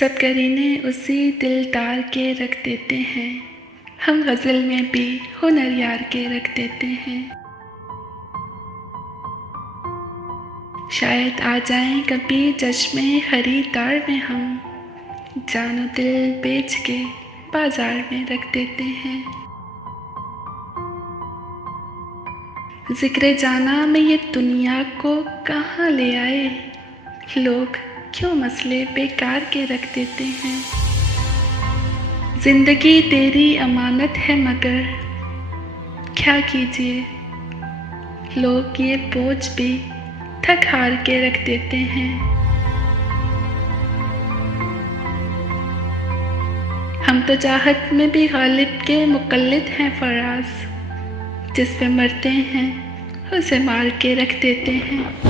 सब करीने उसी दिल तार के रख देते हैं, हम गज़ल में भी हुनर यार के रख देते हैं। शायद आ जाएं कभी चश्मे खरीदार में हम, जानो दिल बेच के बाजार में रख देते हैं। जिक्र जाना में ये दुनिया को कहाँ ले आए, लोग क्यों मसले बेकार के रख देते हैं। जिंदगी तेरी अमानत है मगर क्या कीजिए, लोग ये बोझ भी थक हार के रख देते हैं। हम तो चाहत में भी गालिब के मुक़ल्लिद हैं फराज, जिस पे मरते हैं उसे मार के रख देते हैं।